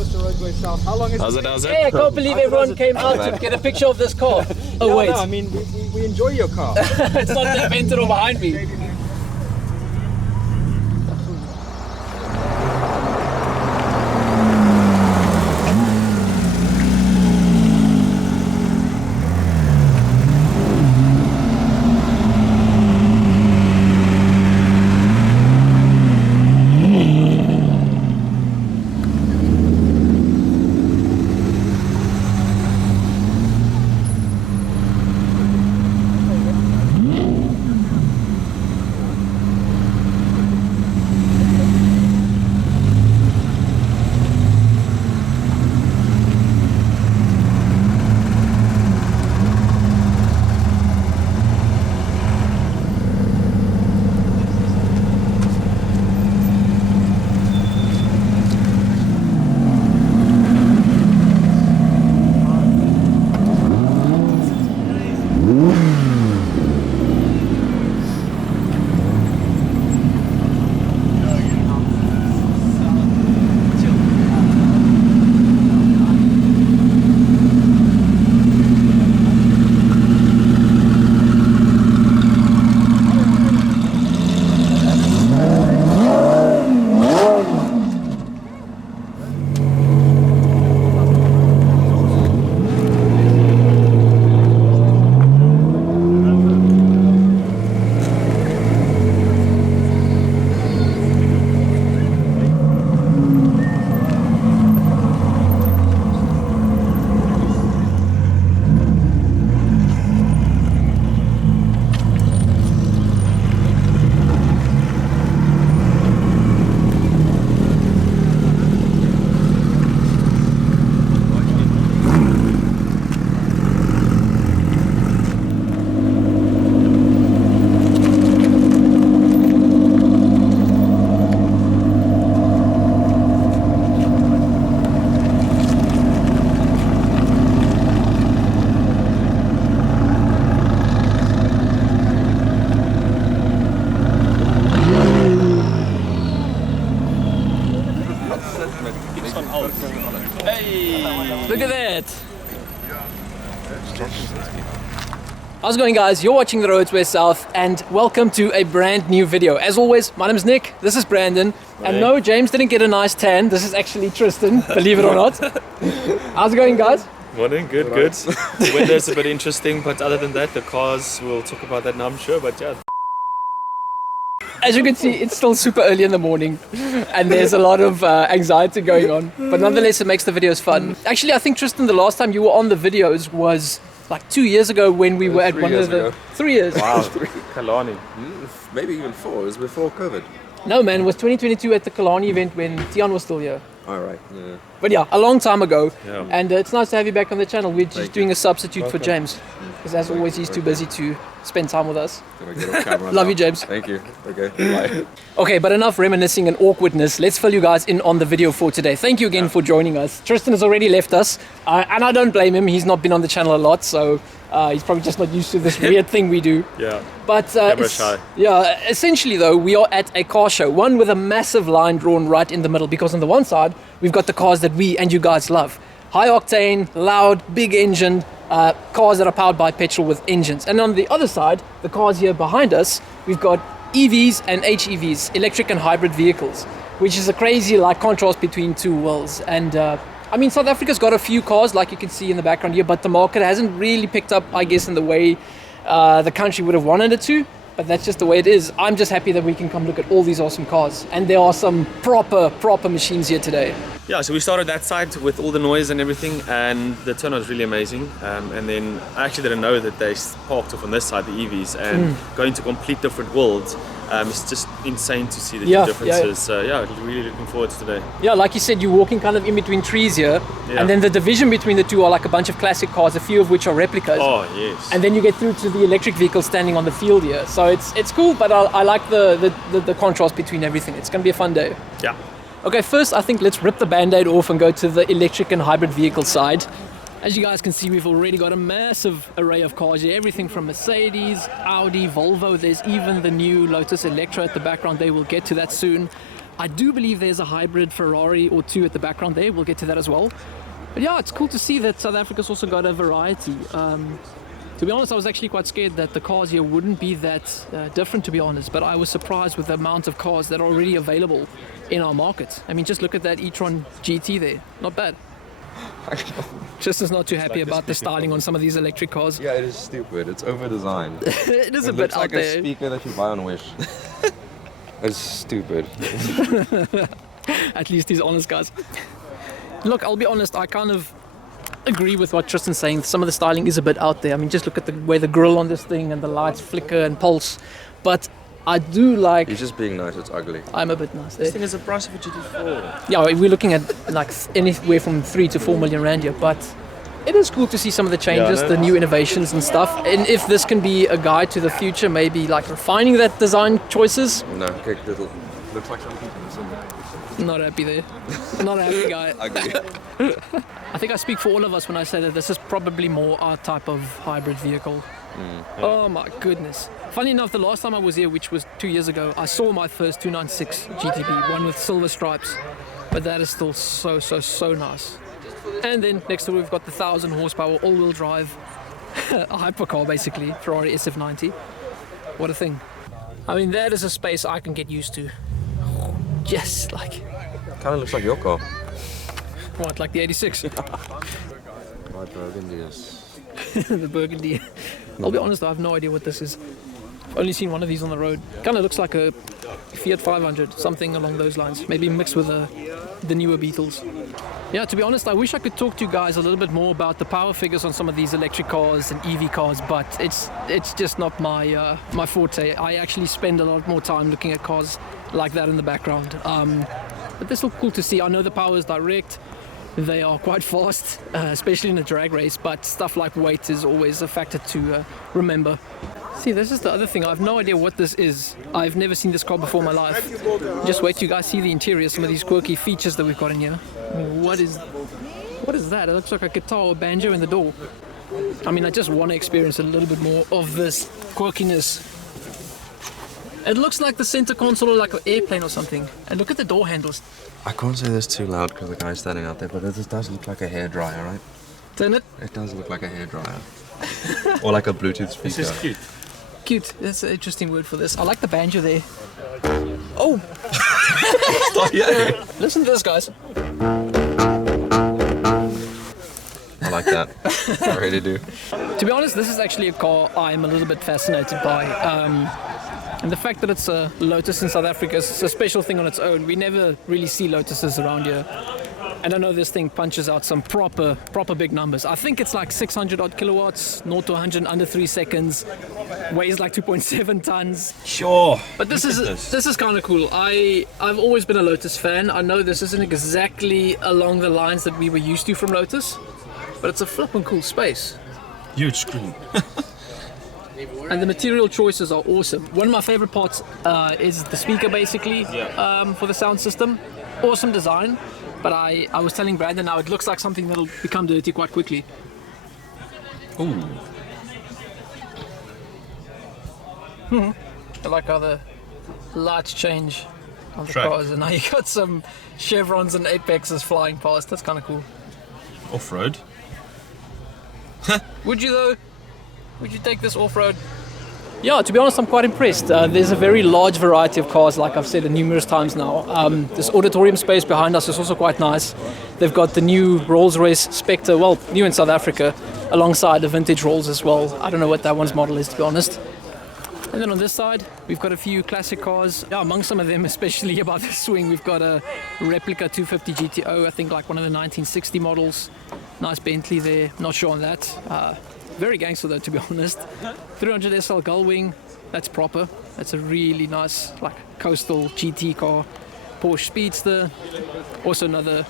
Mr. Roadway South. How long is it? How's it? Hey, I can't believe everyone came out to get a picture of this car. Oh, Yeah, wait. no, I mean, we enjoy your car. It's not the Aventador behind me. Look at that. How's it going, guys? You're watching The Roads West South and welcome to a brand new video. As always, my name is Nick, this is Brandon, and no, James didn't get a nice tan. This is actually Tristan, believe it or not. How's it going, guys? Morning, good. The weather's a bit interesting, but other than that, the cars, we'll talk about that now, I'm sure, but yeah. As you can see, it's still super early in the morning and there's a lot of anxiety going on, but nonetheless it makes the videos fun. Actually, I think, Tristan, the last time you were on the videos was like 2 years ago when we were at one of the... 3 years. Wow, Kalani. Maybe even 4, it was before COVID. No, man, it was 2022 at the Kalani event when Tian was still here. Alright, yeah. But yeah, a long time ago, Yeah. and it's nice to have you back on the channel. We're just Thank doing you. a substitute for Welcome. James, because as always he's too busy to spend time with us. Gonna get off camera Love now. you, James. Thank you. Okay, bye. Okay, but enough reminiscing and awkwardness. Let's fill you guys in on the video for today. Thank you again for joining us. Tristan has already left us, and I don't blame him. He's not been on the channel a lot, so he's probably just not used to this weird thing we do. Yeah. But Camera shy. yeah, essentially though, we are at a car show, one with a massive line drawn right in the middle, because on the one side, we've got the cars that we and you guys love. High octane, loud, big engine, cars that are powered by petrol with engines. And on the other side, the cars here behind us, we've got EVs and HEVs, electric and hybrid vehicles, which is a crazy like contrast between two worlds. And I mean, South Africa's got a few cars, like you can see in the background here, but the market hasn't really picked up, I guess, in the way the country would have wanted it to. But that's just the way it is. I'm just happy that we can come look at all these awesome cars. And there are some proper machines here today. Yeah, so we started that side with all the noise and everything, and the turnout was really amazing. And then I actually didn't know that they parked off on this side, the EVs, and going to complete different worlds. It's just insane to see the Yeah, differences. So yeah, really looking forward to today. Yeah, like you said, you're walking kind of in between trees here. Yeah. And then the division between the two are like a bunch of classic cars, a few of which are replicas. Oh yes. And then you get through to the electric vehicle standing on the field here. So it's cool, but I like the contrast between everything. It's going to be a fun day. Yeah. Okay, first I think let's rip the band-aid off and go to the electric and hybrid vehicle side. As you guys can see, we've already got a massive array of cars here. Everything from Mercedes, Audi, Volvo. There's even the new Lotus Electra at the background. They will get to that soon. I do believe there's a hybrid Ferrari or two at the background there. We'll get to that as well. But yeah, it's cool to see that South Africa's also got a variety. To be honest, I was actually quite scared that the cars here wouldn't be that different, to be honest, but I was surprised with the amount of cars that are already available in our market. I mean, just look at that e-tron GT there. Not bad. Tristan's not too happy about the styling on some of these electric cars. Yeah, it is stupid. It's over-designed. It is a It bit looks out like there. a speaker that you buy on Wish. It's stupid. At least he's honest, guys. Look, I'll be honest, I kind of agree with what Tristan's saying. Some of the styling is a bit out there. I mean, just look at the way the grill on this thing and the lights flicker and pulse. But I do like... He's just being nice, it's ugly. I'm a bit nice This there. thing is the price of a GT4. Yeah, we're looking at like anywhere from 3 to 4 million rand here, but it is cool to see some of the changes, Yeah, the new innovations and stuff. And if this can be a guide to the future, maybe like refining that design choices. No, okay, little. Looks like some people. Not happy there. Not a happy guy. Ugly. I think I speak for all of us when I say that this is probably more our type of hybrid vehicle. Oh my goodness. Funny enough, the last time I was here, which was 2 years ago, I saw my first 296 GTB, one with silver stripes. But that is still so nice. And then next to it, we've got the 1,000 horsepower all-wheel drive, a hypercar basically, Ferrari SF90. What a thing. I mean, that is a space I can get used to. Yes, like... Kind of looks like your car. What, like the 86? My burgundy is. The burgundy. I'll be honest, I have no idea what this is. I've only seen one of these on the road. Kind of looks like a Fiat 500, something along those lines. Maybe mixed with the newer Beetles. Yeah, to be honest, I wish I could talk to you guys a little bit more about the power figures on some of these electric cars and EV cars, but it's just not my my forte. I actually spend a lot more time looking at cars like that in the background. But this looks cool to see. I know the power is direct. They are quite fast, especially in a drag race, but stuff like weight is always a factor to remember. See, this is the other thing. I have no idea what this is. I've never seen this car before in my life. Just wait till you guys see the interior, some of these quirky features that we've got in here. I mean, what is that? It looks like a guitar or banjo in the door. I mean, I just want to experience a little bit more of this quirkiness. It looks like the center console or like an airplane or something. And look at the door handles. I can't say this too loud because the guy's standing out there, but this does look like a hairdryer, right? Turn it. It does look like a hairdryer. Or like a Bluetooth speaker. This is cute. Cute. That's an interesting word for this. I like the banjo there. Oh! Yeah. Listen to this, guys. I like that. I really do. To be honest, this is actually a car I'm a little bit fascinated by. And the fact that it's a Lotus in South Africa is a special thing on its own. We never really see Lotuses around here. And I know this thing punches out some proper big numbers. I think it's like 600 odd kilowatts, 0 to 100 under 3 seconds, weighs like 2.7 tons. Sure. But this is kind of cool. I've always been a Lotus fan. I know this isn't exactly along the lines that we were used to from Lotus, but it's a flippin' cool space. Huge screen. And the material choices are awesome. One of my favorite parts is the speaker, basically, for the sound system. Awesome design, but I was telling Branden now it looks like something that'll become dirty quite quickly. Ooh. I like how the lights change on the Track. cars, and now you got some chevrons and apexes flying past. That's kind of cool. Off-road. Would you though? Would you take this off-road? Yeah, to be honest, I'm quite impressed. There's a very large variety of cars, like I've said numerous times now. This auditorium space behind us is also quite nice. They've got the new Rolls-Royce Spectre, well, new in South Africa, alongside the vintage Rolls as well. I don't know what that one's model is, to be honest. And then on this side, we've got a few classic cars. Yeah, among some of them, especially about the swing, we've got a replica 250 GTO, I think like one of the 1960 models. Nice Bentley there, not sure on that. Very gangster though, to be honest. 300 SL Gullwing, that's proper. That's a really nice, like, coastal GT car. Porsche Speedster, also another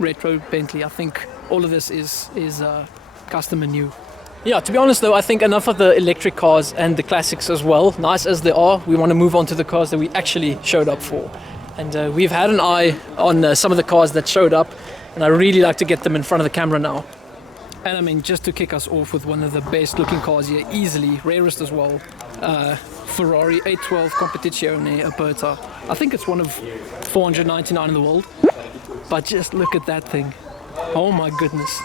retro Bentley. I think all of this is custom and new. Yeah, to be honest though, I think enough of the electric cars and the classics as well. Nice as they are, we want to move on to the cars that we actually showed up for. And we've had an eye on some of the cars that showed up, and I really like to get them in front of the camera now. And I mean, just to kick us off with one of the best looking cars here, easily, rarest as well, Ferrari 812 Competizione Aperta. I think it's one of 499 in the world, but just look at that thing. Oh my goodness.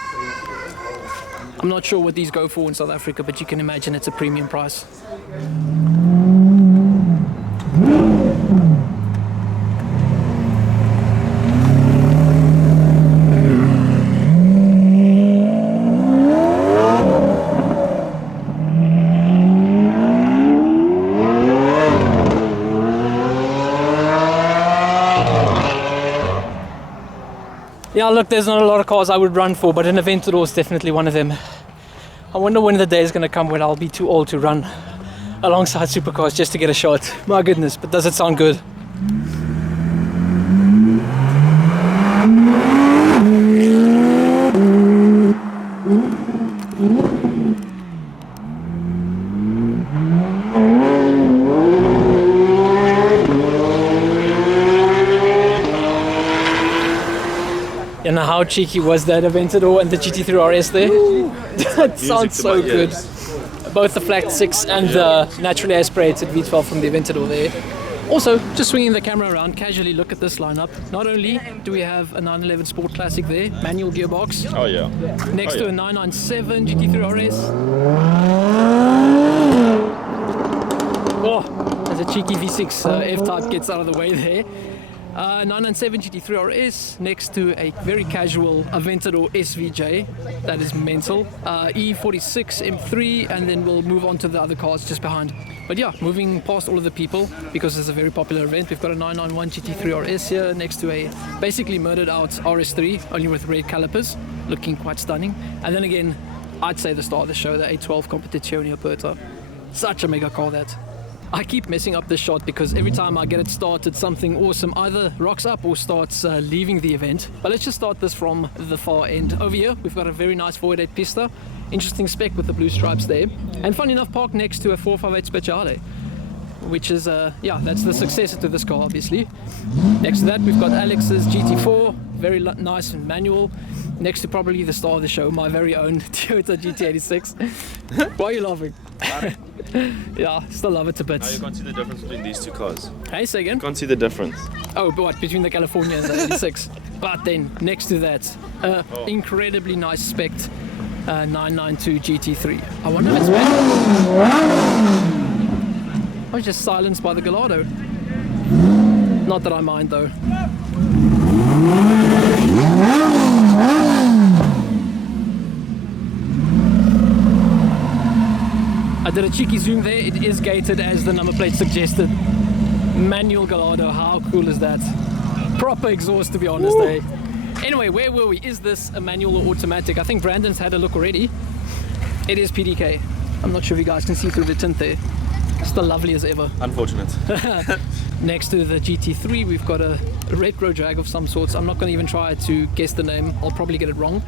I'm not sure what these go for in South Africa, but you can imagine it's a premium price. Yeah, look, there's not a lot of cars I would run for, but an Aventador is definitely one of them. I wonder when the day is going to come when I'll be too old to run alongside supercars just to get a shot. My goodness, but does it sound good? And how cheeky was that Aventador and the GT3 RS there? That sounds so good. Both the flat 6 and the naturally aspirated V12 from the Aventador there. Also, just swinging the camera around, casually look at this lineup. Not only do we have a 911 Sport Classic there, manual gearbox. Oh yeah. Next to a 997 GT3 RS. Oh, there's a cheeky V6 F-Type gets out of the way there. 997 GT3 RS next to a very casual Aventador SVJ, that is mental. E46 M3, and then we'll move on to the other cars just behind. But yeah, moving past all of the people, because it's a very popular event, we've got a 991 GT3 RS here next to a basically murdered out RS3, only with red calipers, looking quite stunning. And then again, I'd say the star of the show, the 812 Competizione Aperta. Such a mega car that. I keep messing up this shot because every time I get it started, something awesome either rocks up or starts leaving the event. But let's just start this from the far end. Over here, we've got a very nice 488 Pista. Interesting spec with the blue stripes there. And funny enough, parked next to a 458 Speciale, which is, yeah, that's the successor to this car, obviously. Next to that, we've got Alex's GT4, very nice and manual. Next to probably the star of the show, my very own Toyota GT86. Why are you laughing? Yeah, still love it to bits. Now you can't see the difference between these two cars. Hey, say again? You can't see the difference. Oh, but what, between the California and the 86? But then, next to that, incredibly nice spec 992 GT3. I wonder if it's manual. I was just silenced by the Gallardo. Not that I mind though. I did a cheeky zoom there. It is gated as the number plate suggested. Manual Gallardo, how cool is that? Proper exhaust, to be honest, eh? Anyway, where were we? Is this a manual or automatic? I think Brandon's had a look already. It is PDK. I'm not sure if you guys can see through the tint there. Still lovely as ever. Unfortunate. Next to the GT3, we've got a retro drag of some sorts. I'm not going to even try to guess the name. I'll probably get it wrong.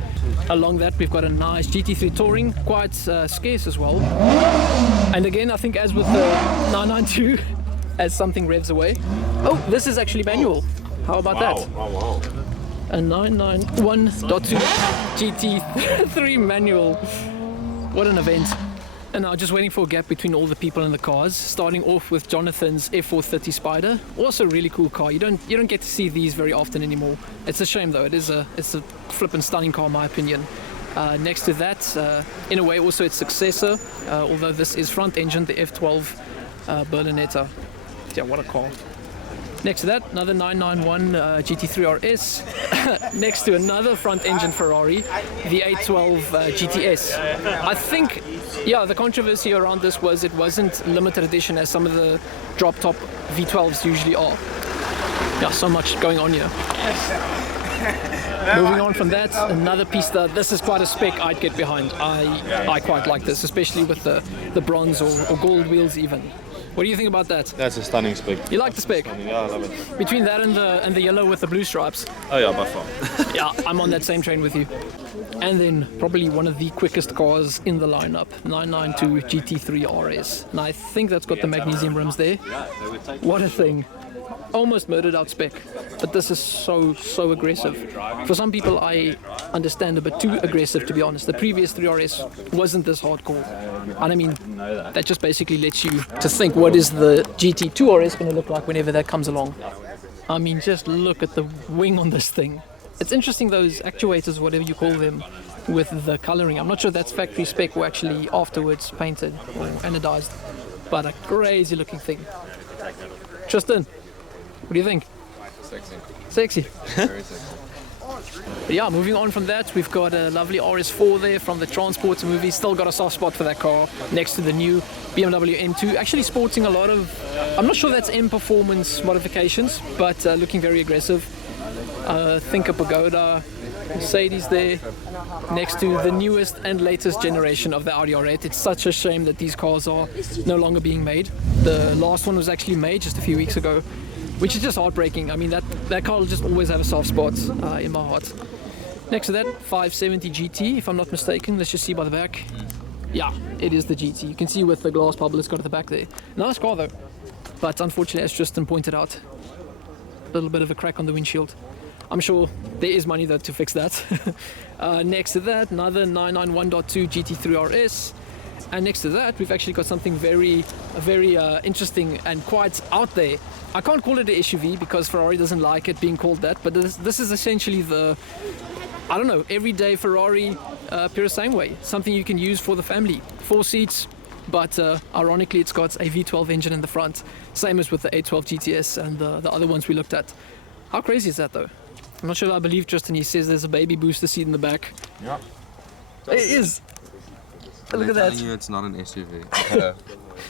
Along that, we've got a nice GT3 Touring, quite scarce as well. And again, I think as with the 992, as something revs away. Oh, this is actually manual. How about that? Wow. A 991.2 GT3 manual. What an event. And now just waiting for a gap between all the people in the cars, starting off with Jonathan's F430 Spider. Also a really cool car. You don't get to see these very often anymore. It's a shame though. It's a flippin' stunning car in my opinion. Next to that, in a way also its successor, although this is front engine, the F12 Berlinetta. Yeah, what a car. Next to that, another 991 GT3 RS. Next to another front engine Ferrari, the 812 GTS. I think, yeah, the controversy around this was it wasn't limited edition as some of the drop top V12s usually are. Yeah, so much going on here. Moving on from that, another Pista. This is quite a spec I'd get behind. I quite like this, especially with the bronze or gold wheels even. What do you think about that? That's a stunning spec. You like the spec? Yeah, I love it. Between that and the yellow with the blue stripes. Oh yeah, by far. Yeah, I'm on that same train with you. And then probably one of the quickest cars in the lineup, 992 GT3 RS. And I think that's got the magnesium rims there. What a thing. almost murdered out spec, but this is so aggressive. For some people, I understand a bit too aggressive, to be honest. The previous 3 RS wasn't this hardcore, and I mean that just basically lets you to think what is the GT2 RS going to look like whenever that comes along. I mean, just look at the wing on this thing. It's interesting, those actuators, whatever you call them, with the coloring. I'm not sure that's factory spec or actually afterwards painted or anodized, but a crazy looking thing. Tristan, what do you think? Sexy. Very sexy. But yeah, moving on from that, we've got a lovely RS4 there from the Transporter movie. Still got a soft spot for that car next to the new BMW M2. Actually sporting a lot of, I'm not sure that's M performance modifications, but looking very aggressive. Think a Pagoda, Mercedes there, next to the newest and latest generation of the Audi R8. It's such a shame that these cars are no longer being made. The last one was actually made just a few weeks ago, which is just heartbreaking. I mean, that car will just always have a soft spot in my heart. Next to that, 570 GT, if I'm not mistaken. Let's just see by the back. Yeah, it is the GT. You can see with the glass bubble it's got at the back there. Nice car though, but unfortunately, as Tristan pointed out, a little bit of a crack on the windshield. I'm sure there is money though to fix that. Next to that, another 991.2 GT3 RS. And next to that, we've actually got something very interesting and quite out there. I can't call it an SUV because Ferrari doesn't like it being called that, but this is essentially the, I don't know, everyday Ferrari Purosangue. Something you can use for the family. 4 seats, but ironically it's got a V12 engine in the front. Same as with the A12 GTS and the other ones we looked at. How crazy is that though? I'm not sure I believe Tristan. He says there's a baby booster seat in the back. Yeah. It is. Look at that. Telling you it's not an SUV.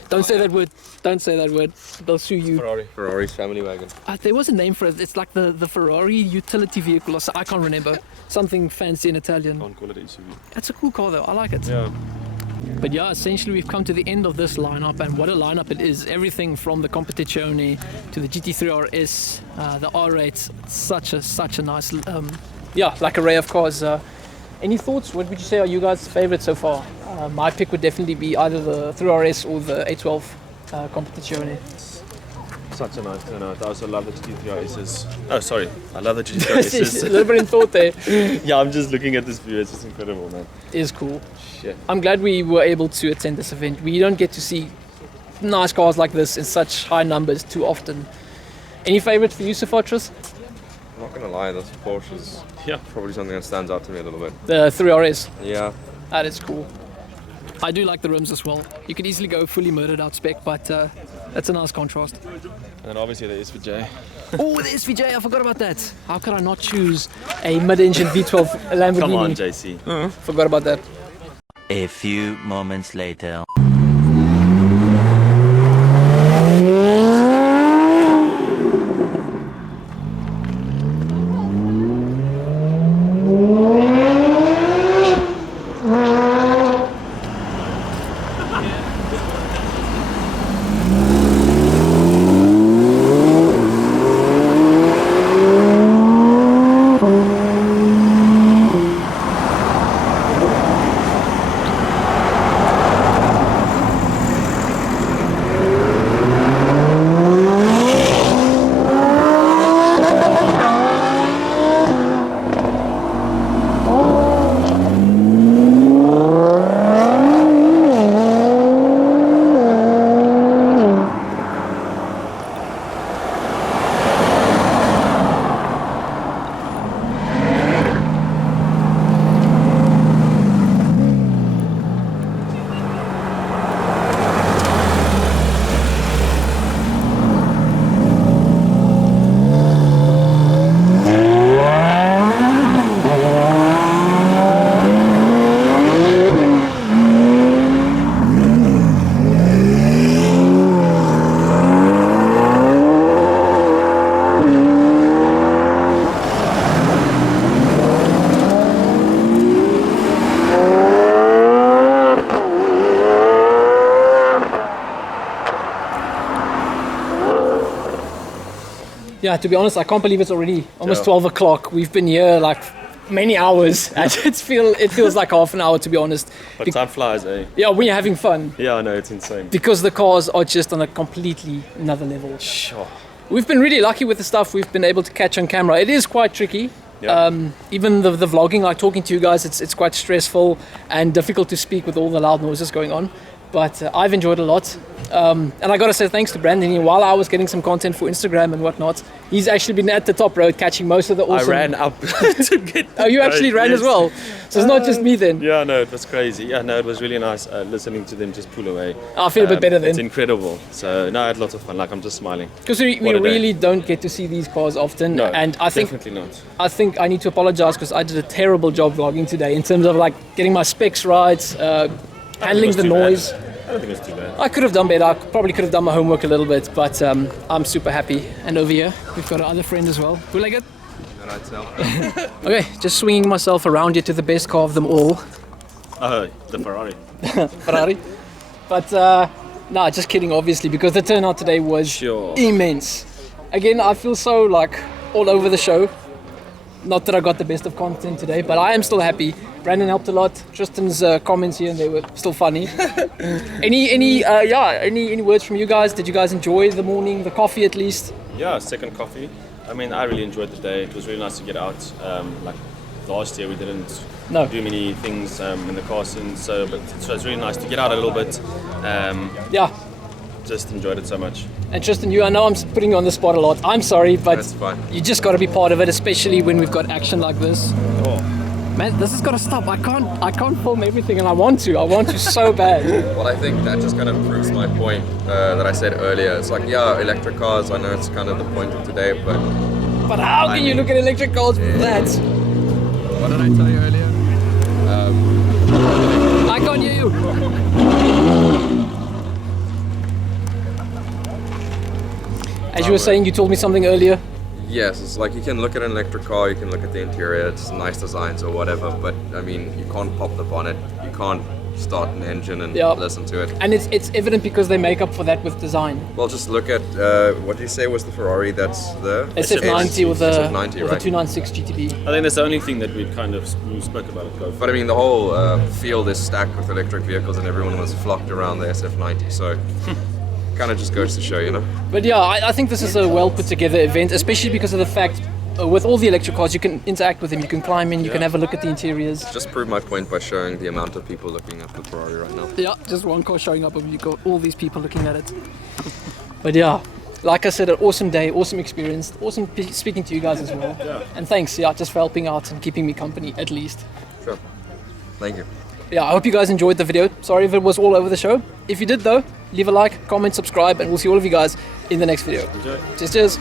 Don't say that word. Don't say that word. They'll sue you. Ferrari's family wagon. There was a name for it. It's like the Ferrari utility vehicle, or so, I can't remember. Something fancy in Italian. Can't call it SUV. That's a cool car though. I like it. Yeah. But yeah, essentially we've come to the end of this lineup, and what a lineup it is. Everything from the Competizione to the GT3 RS, the R8. Such a nice, like array of cars. Any thoughts? What would you say are you guys' favorites so far? My pick would definitely be either the 3RS or the A12 Competizione. Such a nice turnout. I also love the GT3 RSs. Oh, sorry. I love the GT3 RSs. A little bit in thought there. Yeah, I'm just looking at this view. It's just incredible, man. It is cool. Shit. I'm glad we were able to attend this event. We don't get to see nice cars like this in such high numbers too often. Any favorites for you so far, Tris? I'm not gonna lie, this Porsche's probably something that stands out to me a little bit. The 3RS. Yeah. That is cool. I do like the rims as well. You could easily go fully murdered out spec, but that's a nice contrast. And then obviously the SVJ. Oh, the SVJ, I forgot about that. How could I not choose a mid-engine V12 Lamborghini? Come on, JC. Forgot about that. A few moments later. Yeah, to be honest, I can't believe it's already almost 12 o'clock. We've been here like many hours. And it feels like half an hour, to be honest. But time flies, eh? Yeah, when you're having fun. Yeah, I know, it's insane. Because the cars are just on a completely another level. Sure. we've been really lucky with the stuff we've been able to catch on camera. It is quite tricky. Yeah. Even the vlogging, like talking to you guys, it's quite stressful and difficult to speak with all the loud noises going on. But I've enjoyed it a lot. And I got to say thanks to Branden. While I was getting some content for Instagram and whatnot, he's actually been at the top road catching most of the awesome... I ran up to get... Oh, you actually ran as well? So it's not just me then? Yeah, no, it was crazy. Yeah, no, it was really nice listening to them just pull away. I feel a bit better then. It's incredible. So, no, I had lots of fun. Like, I'm just smiling. Because we really don't get to see these cars often. No, and I think, definitely not. I think I need to apologize because I did a terrible job vlogging today in terms of like getting my specs right, handling the noise. I don't think it's too bad. I could have done better. I probably could have done my homework a little bit, but I'm super happy. And over here, we've got our other friend as well. Good like it? Okay, just swinging myself around here to the best car of them all. Oh, the Ferrari. Ferrari. But, nah, just kidding, obviously, because the turnout today was immense. Again, I feel so, like, all over the show. Not that I got the best of content today, but I am still happy. Branden helped a lot. Tristan's comments here and they were still funny. Any words from you guys? Did you guys enjoy the morning, the coffee at least? Yeah, second coffee. I mean, I really enjoyed the day. It was really nice to get out. Like last year, we didn't do many things in the car scene, so it's really nice to get out a little bit. Yeah. Just enjoyed it so much. And Tristan, I know I'm putting you on the spot a lot. I'm sorry, but That's fine. you just got to be part of it, especially when we've got action like this. Oh. Man, this has got to stop. I can't film everything, and I want to so bad. Well, I think that just kind of proves my point that I said earlier. It's like, yeah, electric cars, I know it's kind of the point of today, but... But how can you look at electric cars with that? What did I tell you earlier? I can't hear you. As you were saying, you told me something earlier. Yes, it's like you can look at an electric car, you can look at the interior, it's nice designs or whatever, but I mean, you can't pop the bonnet, you can't start an engine and listen to it. And it's evident because they make up for that with design. Well, just look at, what did you say was the Ferrari that's the... SF90 or the SF90, right? 296 GTB. I think that's the only thing that we spoke about at GoPro. But I mean, the whole field is stacked with electric vehicles and everyone was flocked around the SF90, so... kind of just goes to show, you know. But yeah, I think this is a well put together event, especially because of the fact with all the electric cars you can interact with them, you can climb in, you can have a look at the interiors. Just prove my point by showing the amount of people looking at the Ferrari right now. Yeah, just one car showing up and you've got all these people looking at it. But yeah, like I said, an awesome day, awesome experience, awesome speaking to you guys as well. Yeah. And thanks, just for helping out and keeping me company at least. Sure. Thank you. Yeah, I hope you guys enjoyed the video. Sorry if it was all over the show. If you did though, leave a like, comment, subscribe, and we'll see all of you guys in the next video. Enjoy. Cheers.